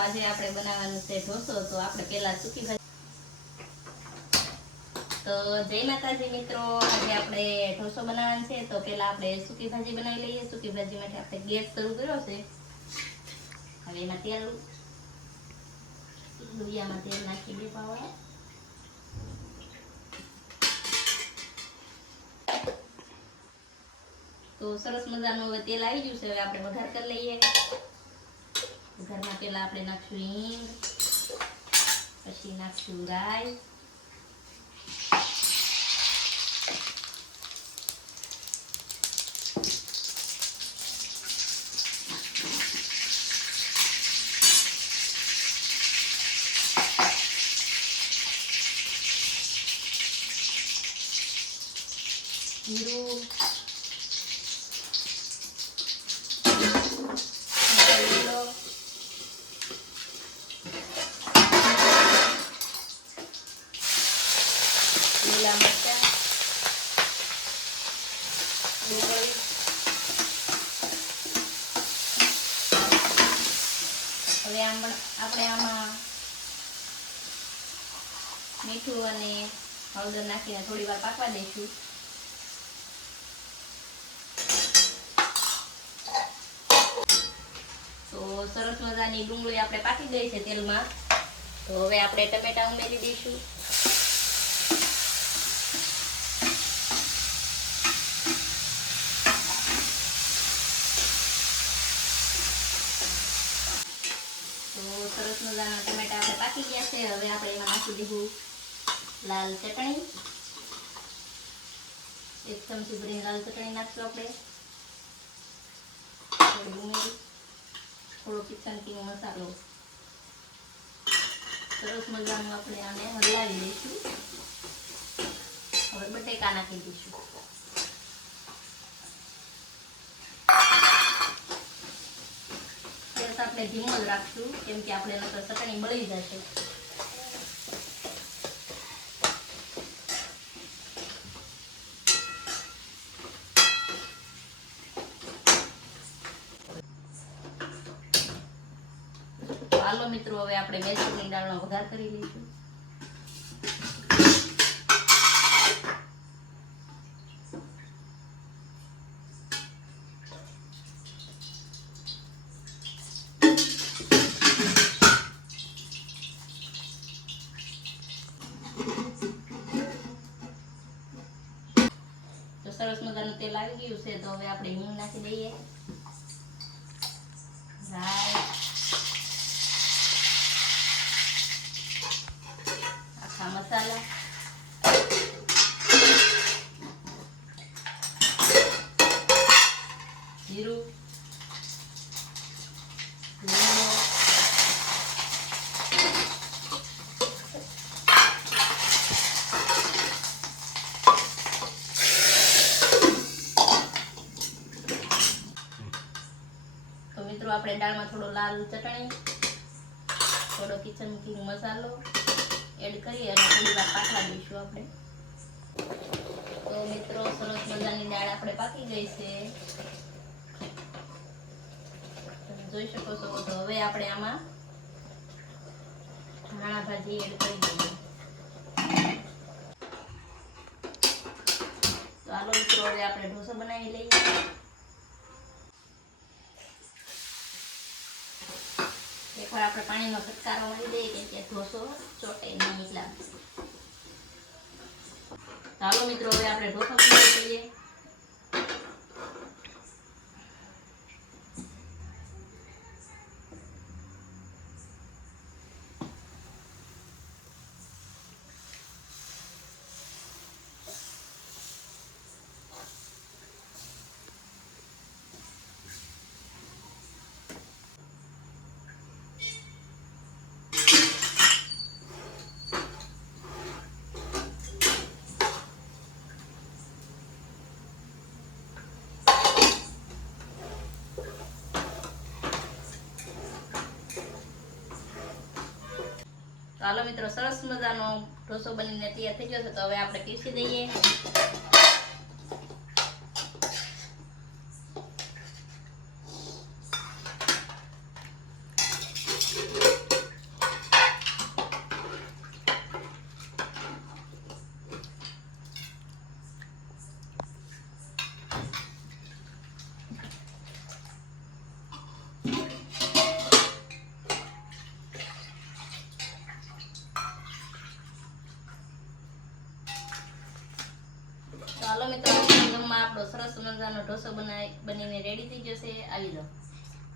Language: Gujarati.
આજે આપણે બનાવવાનું છે ઢોસો. તો આપણે પહેલા સૂકી ભાજી. તો જય માતાજી મિત્રો, આજે આપણે ઢોસો બનાવવાનો છે. તો પહેલા આપણે સૂકી ભાજી બનાવી લઈએ. સૂકી ભાજી માટે આપણે ગેસ શરૂ કર્યો છે. હવે એમાં તેલ, લોહિયામાં તેલ નાખી દે પાવડા. તો સરસ મજાનું હવે તેલ આવી ગયું છે. હવે આપણે વઘાર કરી લઈએ. વઘારમાં પહેલા આપણે નાખશું હિંગ, પછી નાખશું રાઈ, જીરું, લીલા મરચાં, ડુંગળી, હવે આપણે આમાં મીઠું અને હળદર નાખીને થોડી વાર પાકવા દઈશું. તો સરસ મજાની ડુંગળી આપણે પાકી ગઈ છે તેલમાં. તો હવે આપણે ટમેટા ઉમેરી દઈશું. તો સરસ મજાના ટમેટા આપણે પાકી ગયા છે. હવે આપણે એમાં નાખી દઈશું લાલ ચટણી. 1 ચમચી ભરીને લાલ ચટણી નાખશું આપણે. થોડી ઉમેરી, થોડો કિચન કિંગ મસાલો. સરસ મજાનું આપણે આને હલાવી દઈશું. હવે બટેકા નાખી દઈશું. ગેસ આપણે ધીમો જ રાખશું, કેમ કે આપણે નકર ચટણી બળી જશે. હાલો મિત્રો, હવે આપણે મેસૂરની દાળનો વઘાર કરી લઈશું. તો સરસ મજાનું તેલ આવી ગયું છે. તો હવે આપણે હિંગ નાખી દઈએ, રાઈ, આખા મસાલા, જીરું, લીમડો, તો મિત્રો આપણે દાળમાં થોડો લાલ ચટણી, થોડો કિચન કિંગ મસાલો એડ કરી અને થોડી વાર પાકવા દઈશું આપણે. તો મિત્રો સરસ મજાની દાળ આપણે પાકી ગઈ છે, તમે જોઈ શકો છો. તો હવે આપણે આમાં ધાણા ભાજી એડ કરી દઈએ. તો હાલો મિત્રો, હવે આપણે ઢોસો બનાવી લઈએ. એકવાર આપણે પાણીનો છટકારો મારી દઈએ, કેમ કે ઢોસો ચોટે નહીં એટલા. ચાલો મિત્રો, હવે આપણે ઢોસો બનાવી લઈએ. તો હાલો મિત્રો, સરસ મજાનો ઢોસો બનીને તૈયાર થઈ ગયો છે. તો હવે આપણે પીસી દઈએ. હાલો મિત્રો, જમવા આપણો સરસ મજાનો ઢોસો બનીને રેડી થઈ જશે. આવી જાઓ.